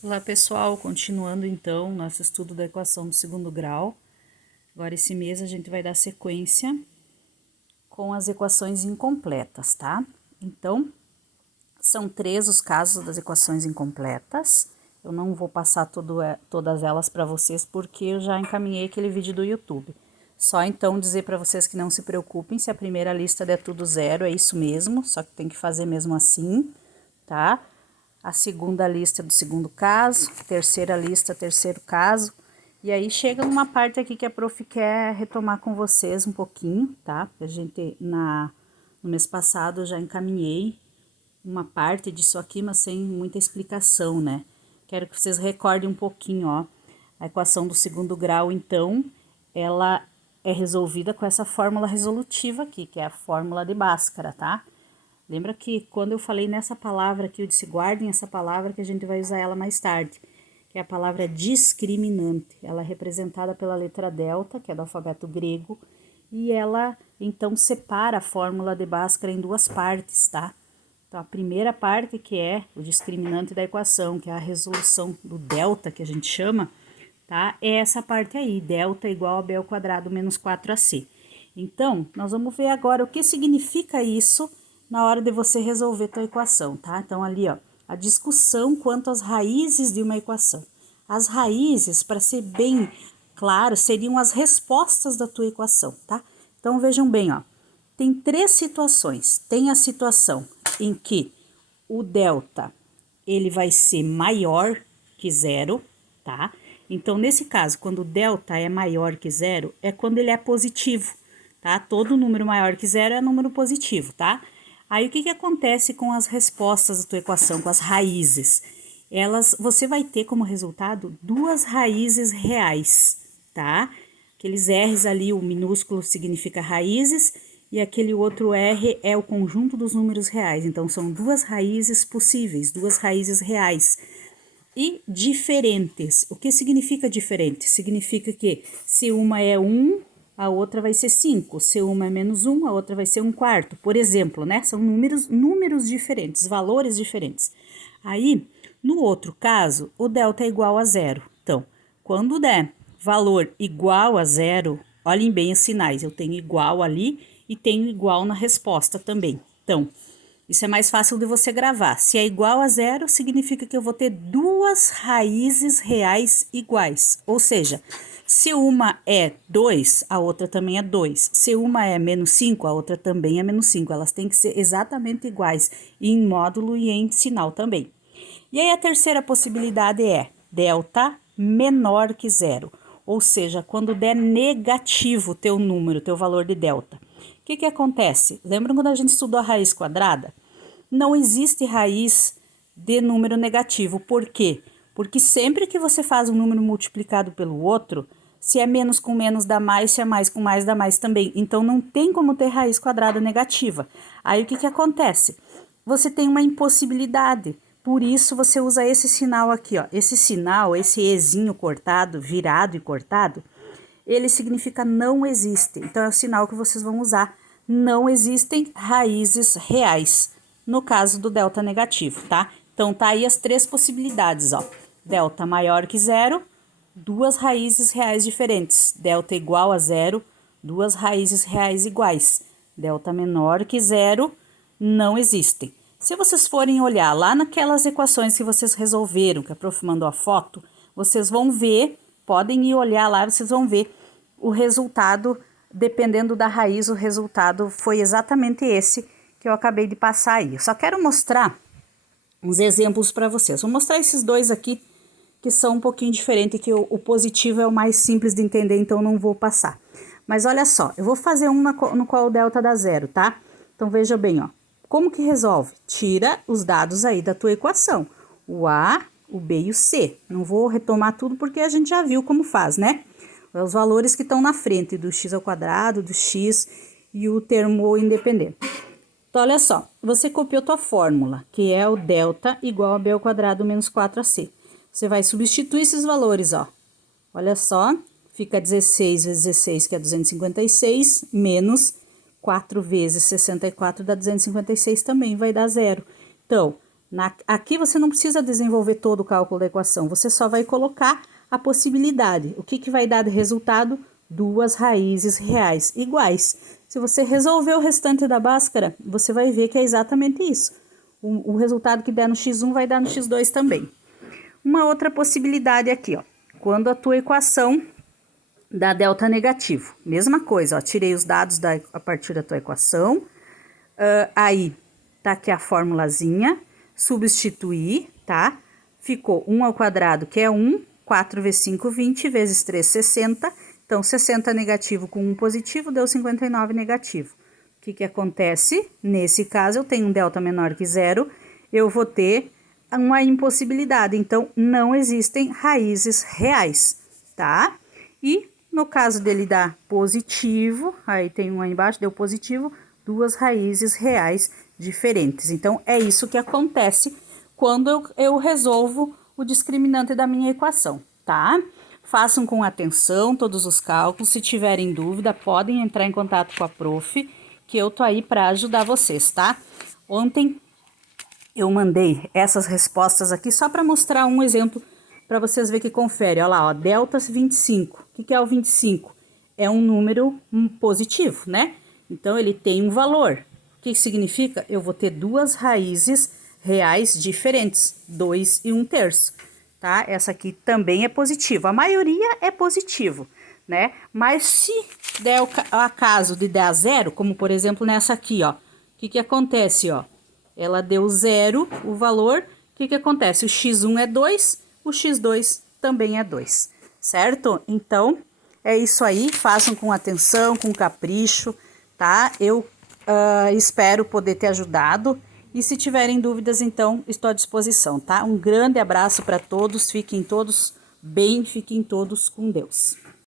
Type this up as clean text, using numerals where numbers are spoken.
Olá pessoal, continuando então nosso estudo da equação do segundo grau. Agora esse mês a gente vai dar sequência com as equações incompletas, tá? Então, são 3 os casos das equações incompletas. Eu não vou passar todas elas para vocês porque eu já encaminhei aquele vídeo do YouTube. Só então dizer para vocês que não se preocupem se a primeira lista der tudo zero, é isso mesmo, só que tem que fazer mesmo assim, tá? A segunda lista do segundo caso, terceira lista, terceiro caso. E aí chega uma parte aqui que a prof quer retomar com vocês um pouquinho, tá? A gente, no mês passado, eu já encaminhei uma parte disso aqui, mas sem muita explicação, né? Quero que vocês recordem um pouquinho, ó. A equação do segundo grau, então, ela é resolvida com essa fórmula resolutiva aqui, que é a fórmula de Bhaskara, tá? Lembra que quando eu falei nessa palavra aqui, eu disse guardem essa palavra que a gente vai usar ela mais tarde, que é a palavra discriminante. Ela é representada pela letra delta, que é do alfabeto grego, e ela então separa a fórmula de Bhaskara em duas partes, tá? Então a primeira parte, que é o discriminante da equação, que é a resolução do delta, que a gente chama, tá? É essa parte aí, delta igual a b ao quadrado menos 4ac. Então, nós vamos ver agora o que significa isso na hora de você resolver a tua equação, tá? Então, ali, ó, a discussão quanto às raízes de uma equação. As raízes, para ser bem claro, seriam as respostas da tua equação, tá? Então, vejam bem, ó, tem 3 situações. Tem a situação em que o delta, ele vai ser maior que zero, tá? Então, nesse caso, quando o delta é maior que zero, é quando ele é positivo, tá? Todo número maior que zero é número positivo, tá? Aí, o que que acontece com as respostas da tua equação, com as raízes? Você vai ter como resultado 2 raízes reais, tá? Aqueles R's ali, o minúsculo significa raízes, e aquele outro R é o conjunto dos números reais. Então, são 2 raízes possíveis, 2 raízes reais. E diferentes. O que significa diferente? Significa que se uma é 1, a outra vai ser 5. Se uma é menos 1, a outra vai ser 1/4. Por exemplo, né? São números diferentes, valores diferentes. Aí, no outro caso, o delta é igual a zero. Então, quando der valor igual a zero, olhem bem os sinais. Eu tenho igual ali e tenho igual na resposta também. Então, isso é mais fácil de você gravar. Se é igual a zero, significa que eu vou ter 2 raízes reais iguais. Ou seja, se uma é 2, a outra também é 2. Se uma é menos 5, a outra também é menos 5. Elas têm que ser exatamente iguais em módulo e em sinal também. E aí a terceira possibilidade é delta menor que zero. Ou seja, quando der negativo teu número, teu valor de delta. O que que acontece? Lembram quando a gente estudou a raiz quadrada? Não existe raiz de número negativo. Por quê? Porque sempre que você faz um número multiplicado pelo outro, se é menos com menos dá mais, se é mais com mais dá mais também. Então, não tem como ter raiz quadrada negativa. Aí, o que que acontece? Você tem uma impossibilidade. Por isso, você usa esse sinal aqui, ó. Esse sinal, esse ezinho cortado, virado e cortado, ele significa não existe. Então, é o sinal que vocês vão usar. Não existem raízes reais, no caso do delta negativo, tá? Então, tá aí as 3 possibilidades, ó. Delta maior que zero, 2 raízes reais diferentes. Delta igual a zero, 2 raízes reais iguais. Delta menor que zero, não existem. Se vocês forem olhar lá naquelas equações que vocês resolveram, que a prof mandou a foto, vocês vão ver, podem ir olhar lá, vocês vão ver o resultado, dependendo da raiz, o resultado foi exatamente esse que eu acabei de passar aí. Eu só quero mostrar uns exemplos para vocês. Vou mostrar esses dois aqui, que são um pouquinho diferentes, que o positivo é o mais simples de entender, então não vou passar. Mas olha só, eu vou fazer um no qual o delta dá zero, tá? Então veja bem, ó. Como que resolve? Tira os dados aí da tua equação. O A, o B e o C. Não vou retomar tudo porque a gente já viu como faz, né? Os valores que estão na frente do x ao quadrado, do x e o termo independente. Então, olha só, você copiou tua fórmula, que é o delta igual a b ao quadrado menos 4ac. Você vai substituir esses valores, ó. Olha só, fica 16 vezes 16, que é 256, menos 4 vezes 64 dá 256 também, vai dar zero. Então, Aqui você não precisa desenvolver todo o cálculo da equação, você só vai colocar a possibilidade. O que vai dar de resultado? Duas raízes reais iguais. Se você resolver o restante da Bhaskara, você vai ver que é exatamente isso. O resultado que der no x1 vai dar no x2 também. Uma outra possibilidade aqui, ó. Quando a tua equação dá delta negativo. Mesma coisa, ó. Tirei os dados a partir da tua equação. Aí, tá aqui a formulazinha. Substituir, tá? Ficou 1 ao quadrado, que é 1. 4 vezes 5, 20, vezes 3, 60. Então, 60 negativo com 1 positivo, deu 59 negativo. O que acontece? Nesse caso, eu tenho um delta menor que zero, eu vou ter uma impossibilidade. Então, não existem raízes reais, tá? E no caso dele dar positivo, aí tem um aí embaixo, deu positivo, duas raízes reais diferentes. Então, é isso que acontece quando eu resolvo o discriminante da minha equação, tá? Façam com atenção todos os cálculos. Se tiverem dúvida, podem entrar em contato com a prof, que eu tô aí para ajudar vocês, tá? Ontem eu mandei essas respostas aqui só para mostrar um exemplo para vocês verem que confere. Olha lá, ó, delta 25. O que é o 25? É um número positivo, né? Então, ele tem um valor. O que significa? Eu vou ter duas raízes reais diferentes, 2 e 1/3, tá? Essa aqui também é positiva. A maioria é positivo, né? Mas se der o acaso de dar zero, como por exemplo nessa aqui, ó. O que acontece, ó? Ela deu zero, o valor. O que acontece? O x1 é 2, o x2 também é 2, certo? Então, é isso aí. Façam com atenção, com capricho, tá? Eu espero poder ter ajudado. E se tiverem dúvidas, então, estou à disposição, tá? Um grande abraço para todos. Fiquem todos bem, fiquem todos com Deus.